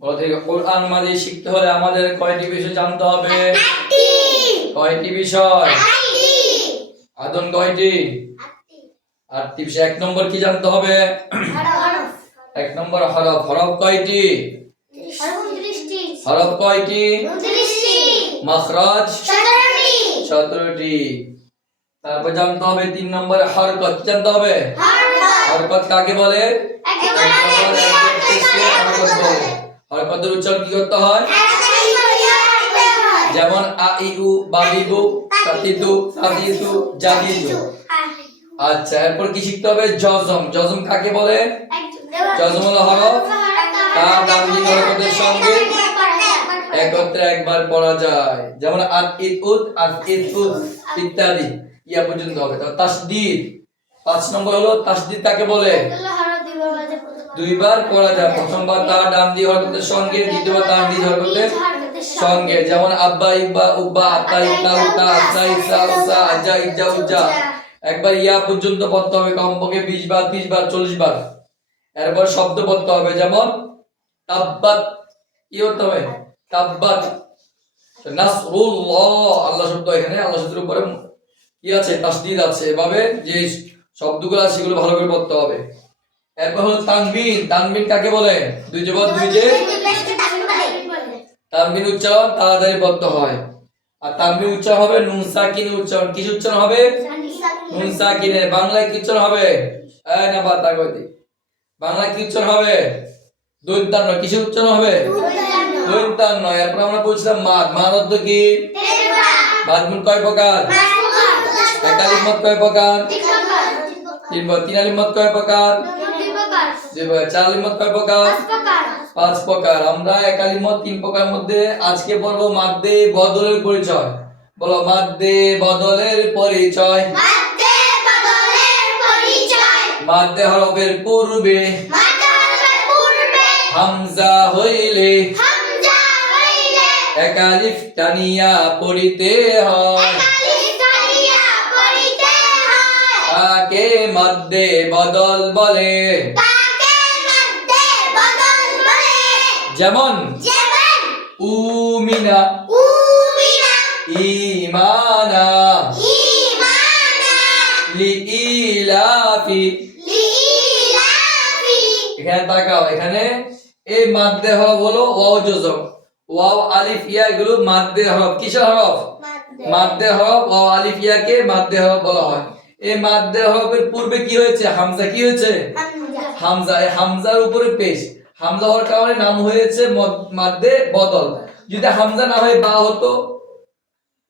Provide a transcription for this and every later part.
বলো থেকে কোরআন মাজিদ শিখতে হলে আমাদের কয়টি বিষয় জানতে হবে? কয়টি বিষয়? আদন কয়টি? 8টি বিষয়। 1 নম্বর কি জানতে হবে? 1 নম্বর হরফ। হরফ কয়টি? হরফ কয়টি? মাখরাজ 17টি। তারপর জানতে হবে 3 নম্বর হরকত। কি জানতে হবে? হরকত কাকে বলে? হরকতের উচ্চারণ কি করতে হয়? যেমন আ ই উ বাবিবু তাতিতু তাদিতু জাদিতু। আচ্ছা, এরপর কি শিখতে হবে? জজম। জজম কাকে বলে? জজম হলো হরফ তা দাম্ভিক হরকতের সঙ্গে একত্রে একবার পড়া যায়, যেমন আত-ইত-উত আত-ইত-উত ইত্যাদি ইয়া পর্যন্ত হবে। তো তাসদীদ 5 নম্বর হলো তাসদীদ কাকে বলে? দুইবার পড়া যায়, প্রথমবার তা দাম্ভিক হরকতের সঙ্গে, দ্বিতীয়বার দাম্ভিক হরকতের সঙ্গে, যেমন আব্বা ইব্বা উব্বা আতা ইতা উতা আসা ইসা উসা আজা ইজা উজা। একবার ইয়া পর্যন্ত পড়তে হবে, কমপক্ষে 20 বার 30 বার 40 বার। এরপর শব্দ পড়তে হবে, যেমন তাব্বাত কি হতে হবে? তাব্বাত। নাসরুল্লাহ আল্লাহ শব্দ, এখানে আল্লাহ শব্দের উপরে কি আছে? তাসদীদ আছে। এভাবে যে শব্দগুলো আছে সেগুলো ভালো করে পড়তে হবে। এরপর হলো তানবিন। তানবিন কাকে বলে? দুই জবর দুই যে তানবিন উচ্চারণ তাড়াতাড়ি পড়তে হয়। আর তানবিন উচ্চারণ হবে নুন সাকিন উচ্চারণ। কি উচ্চারণ হবে? নুন সাকিনের বাংলায় কি উচ্চারণ হবে? এই না বাতা কইতি। বাংলায় কি উচ্চারণ হবে? দৈন্তান্ন। কিসে উচ্চারণ হবে? দৈন্তান্ন। এরপর আমরা বলছিলাম মাদ। মাদ অর্থ কি? মাদ মুন কয় প্রকার? একালিক মত কয় প্রকার? 3 প্রকার। 3 আলিম মত কয় প্রকার? 2 প্রকার। 4 আলিম মত কয় প্রকার? 5 প্রকার। আমরা একালিক মত 3 প্রকার মধ্যে আজকে পড়ব মাদ্দে বদলের পরিচয়। বলো মাদ্দে বদলের পরিচয়। মাদ্দে হরফের পূর্বে হামজা হইলে এক আলিফ টানিয়া পড়িতে হয়, তাকে মাদ্দে বদল বলে। যেমন উমিনা ইমানা লিইলাফি। এখানে তাকাও, এখানে এই মাদ্দে হরফ হলো ওয়াও জজম। ওয়াও আলিফ ইয়া এগুলো মাদ্দে হরফ। কিসের হরফ? মাদ্দে হরফ। ওয়াও আলিফ ইয়াকে মাদ্দে হরফ বলা হয়। এই মাদ্দে হরফের পূর্বে কি হয়েছে? হামজা। কি হয়েছে? হামজা। এই হামজার উপরে পেশ। হামজা হওয়ার কারণে নাম হয়েছে মাদ্দে বদল। যদি হামজা না হয় বা হতো,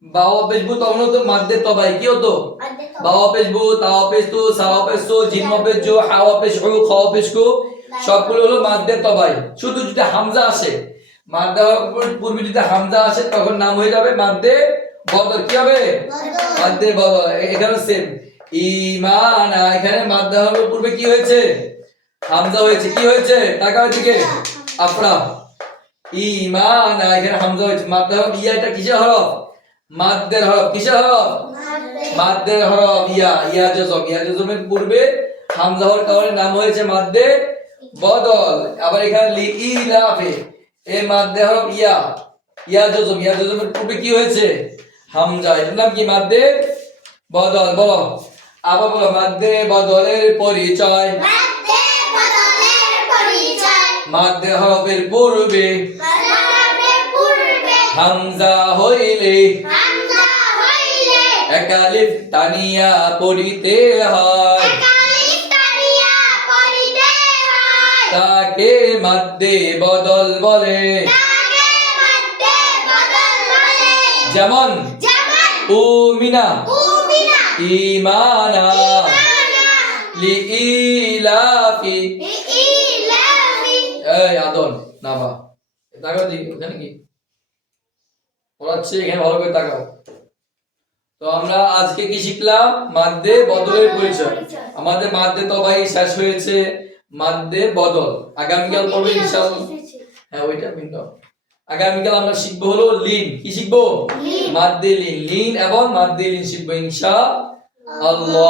বাওয়া পেশবু, তখন হতো মাদ্দে তবাই। কি হতো? বাওয়া পেশবু, তাওয়া পেশতু, সাওয়া পেশতু, জিমা পেশজু, হাওয়া পেশহু, খাওয়া পেশকু, সবগুলো হলো মাদ্দে তবাই। শুধু যদি হামজা আসে, মাদ্দে পূর্বে যদি হামজা আসে, তখন নাম হয়ে যাবে মাদ্দে বদল। কি হবে? মাদ্দে বদল। এখানে সেম ঈমানা, এখানে মাদ্দে হওয়ার পূর্বে কি হয়েছে? হামজা হয়েছে। কি হয়েছে? তাকাও দিকে আফরা। ঈমানা, এখানে হামজা হয়েছে। মাদ্দে হরফ ইয়া, এটা কিসের হরফ? মাদ্দের হরফ। কিসের হরফ? মাদ্দের হরফ ইয়া। ইয়া জজম। ইয়া জজমের পূর্বে হামজা হওয়ার কারণে নাম হয়েছে মাদ্দে বদল। আবার এখানে লিইলাফে এই মাদ্দে হরফ ইয়া। ইয়া জজম। ইয়া জজমের পূর্বে কি হয়েছে? হামজা। এটার নাম কি? মাদ্দে বদল। বলো আবার বলো মাদ্দে বদলের পরিচয়। মাদ্দে হরফের পূর্বে হামজা হইলে এক আলিফ টানিয়া পড়িতে হয়, তাকে মাদ্দে বদল বলে। যেমন উমিনা ইমানা লিইলাফি। এই আদন নাবা তাকাও দিকে, ওখানে কি পড়াচ্ছে? এখানে ভালো করে তাকাও। তো আমরা আজকে কি শিখলাম? মাদ্দে বদলের পরিচয়। আমাদের মাদ্দে তবাই শেষ হয়েছে, মাদ্দে বদল আগামীকাল পড়বে ইনশাআল্লাহ। হ্যাঁ ওইটা ভিন্ন। আগামীকাল আমরা শিখবো হলো লিন। কি শিখবো? মাদ্দে লিন। লিন এবং মাদ্দে লিন শিখবো ইনশাআল্লাহ।